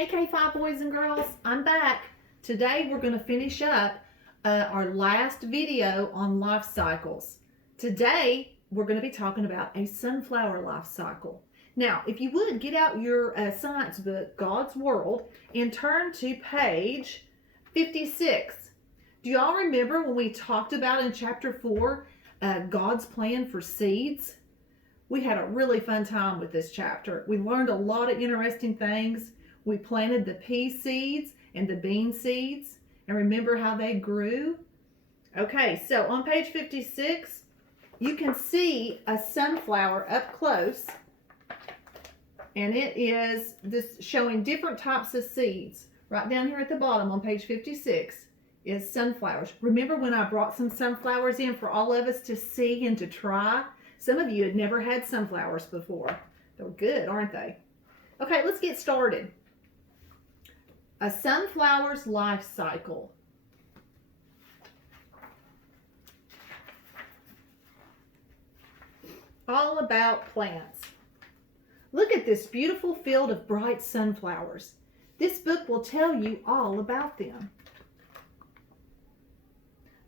Hey K5 boys and girls, I'm back. Today we're going to finish up our last video on life cycles. Today we're going to be talking about a sunflower life cycle. Now, if you would get out your science book, God's World, and turn to page 56. Do y'all remember when we talked about in chapter 4, God's plan for seeds? We had a really fun time with this chapter. We learned a lot of interesting things. We planted the pea seeds and the bean seeds, and remember how they grew? Okay, so on page 56, you can see a sunflower up close, and it is this showing different types of seeds. Right down here at the bottom on page 56 is sunflowers. Remember when I brought some sunflowers in for all of us to see and to try? Some of you had never had sunflowers before. They're good, aren't they? Okay, let's get started. A sunflower's life cycle. All about plants. Look at this beautiful field of bright sunflowers. This book will tell you all about them.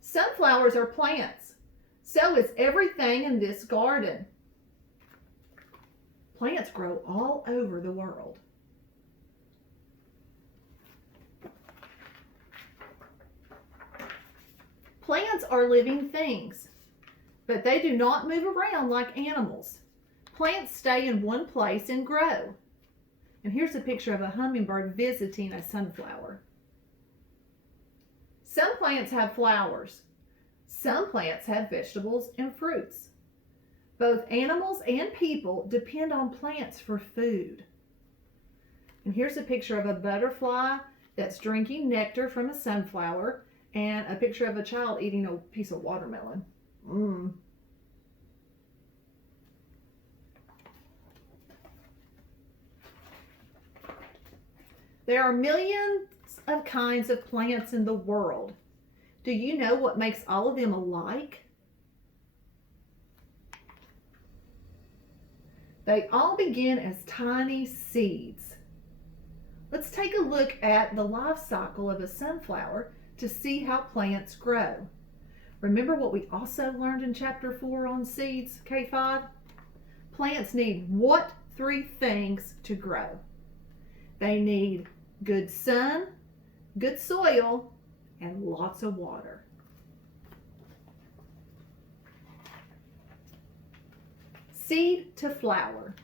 Sunflowers are plants. So is everything in this garden. Plants grow all over the world. Plants are living things, but they do not move around like animals. Plants stay in one place and grow. And here's a picture of a hummingbird visiting a sunflower. Some plants have flowers. Some plants have vegetables and fruits. Both animals and people depend on plants for food. And here's a picture of a butterfly that's drinking nectar from a sunflower, and a picture of a child eating a piece of watermelon. There are millions of kinds of plants in the world. Do you know what makes all of them alike? They all begin as tiny seeds. Let's take a look at the life cycle of a sunflower to see how plants grow. Remember what we also learned in chapter 4 on seeds, K5? Plants need what 3 things to grow? They need good sun, good soil, and lots of water. Seed to flower.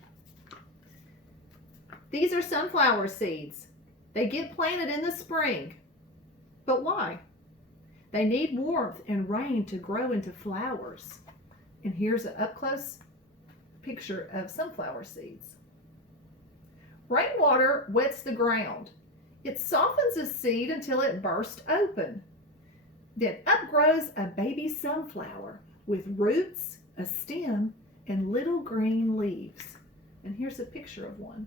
These are sunflower seeds. They get planted in the spring. But why? They need warmth and rain to grow into flowers. And here's an up-close picture of sunflower seeds. Rainwater wets the ground. It softens a seed until it bursts open. Then up grows a baby sunflower with roots, a stem, and little green leaves. And here's a picture of one.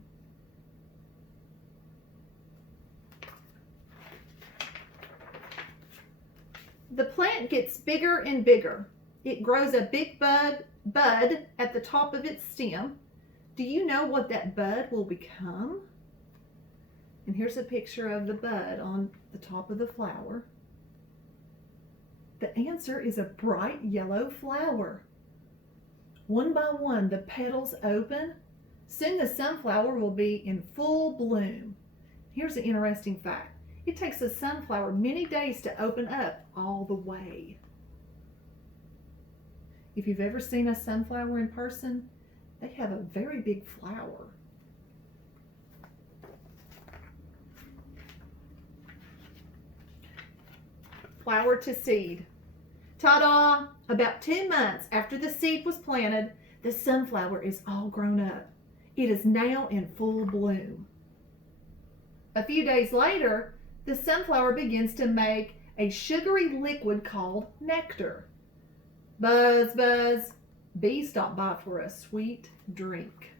The plant gets bigger and bigger. It grows a big bud at the top of its stem. Do you know what that bud will become? And here's a picture of the bud on the top of the flower. The answer is a bright yellow flower. One by one, the petals open. Soon the sunflower will be in full bloom. Here's an interesting fact. It takes a sunflower many days to open up all the way. If you've ever seen a sunflower in person, they have a very big flower. Flower to seed. Ta-da! About 2 months after the seed was planted, the sunflower is all grown up. It is now in full bloom. A few days later, the sunflower begins to make a sugary liquid called nectar. Buzz, buzz. Bees stop by for a sweet drink.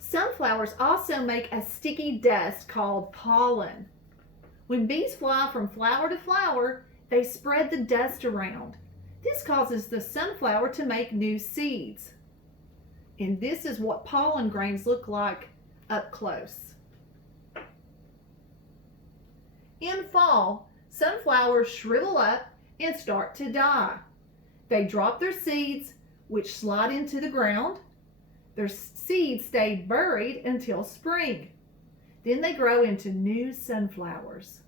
Sunflowers also make a sticky dust called pollen. When bees fly from flower to flower, they spread the dust around. This causes the sunflower to make new seeds. And this is what pollen grains look like up close. In fall, sunflowers shrivel up and start to die. They drop their seeds, which slide into the ground. Their seeds stay buried until spring. Then they grow into new sunflowers.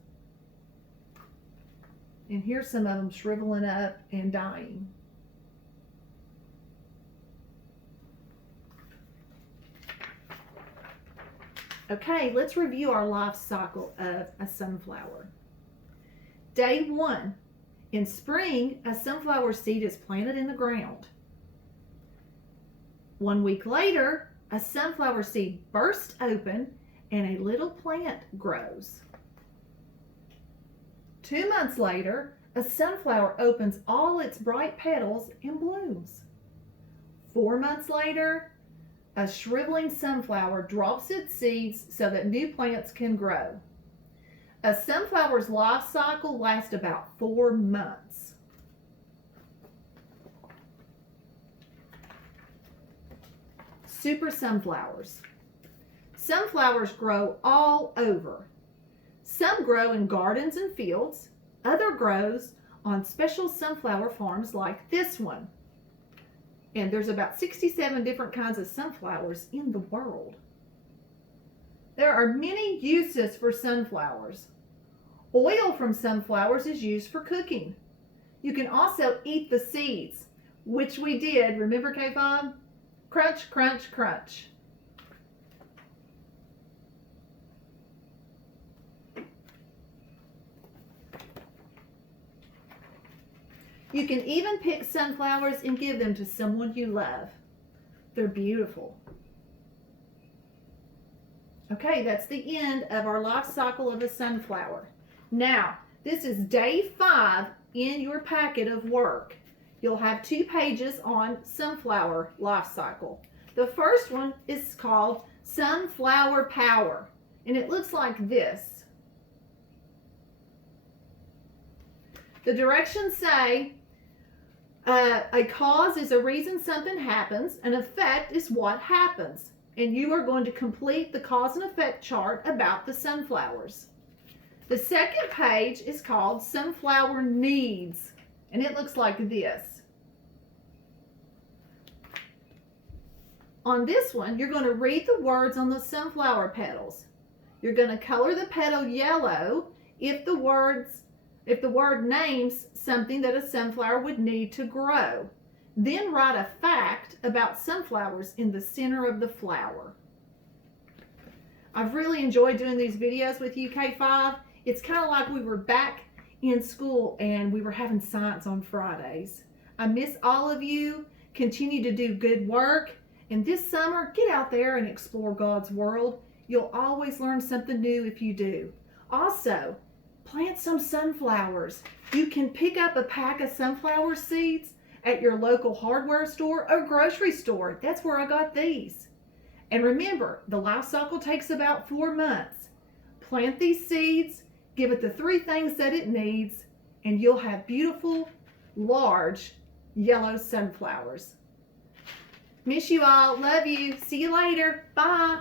And here's some of them shriveling up and dying. Okay, let's review our life cycle of a sunflower. Day 1. In spring, a sunflower seed is planted in the ground. 1 week later, a sunflower seed bursts open and a little plant grows. 2 months later, a sunflower opens all its bright petals and blooms. 4 months later, a shriveling sunflower drops its seeds so that new plants can grow. A sunflower's life cycle lasts about 4 months. Super sunflowers. Sunflowers grow all over. Some grow in gardens and fields. Other grows on special sunflower farms like this one. And there's about 67 different kinds of sunflowers in the world. There are many uses for sunflowers. Oil from sunflowers is used for cooking. You can also eat the seeds, which we did. Remember, K5? Crunch, crunch, crunch. You can even pick sunflowers and give them to someone you love. They're beautiful. Okay, that's the end of our life cycle of a sunflower. Now, this is day 5 in your packet of work. You'll have 2 pages on sunflower life cycle. The first one is called Sunflower Power, and it looks like this. The directions say, a cause is a reason something happens, an effect is what happens. And you are going to complete the cause and effect chart about the sunflowers. The second page is called Sunflower Needs, and it looks like this. On this one, you're going to read the words on the sunflower petals. You're going to color the petal yellow if the word names something that a sunflower would need to grow. Then write a fact about sunflowers in the center of the flower. I've really enjoyed doing these videos with you, K5. It's kind of like we were back in school and we were having science on Fridays. I miss all of you. Continue to do good work. And this summer, get out there and explore God's world. You'll always learn something new if you do. Also, plant some sunflowers. You can pick up a pack of sunflower seeds at your local hardware store or grocery store. That's where I got these. And remember, the life cycle takes about 4 months. Plant these seeds, give it the 3 things that it needs, and you'll have beautiful, large, yellow sunflowers. Miss you all. Love you. See you later. Bye.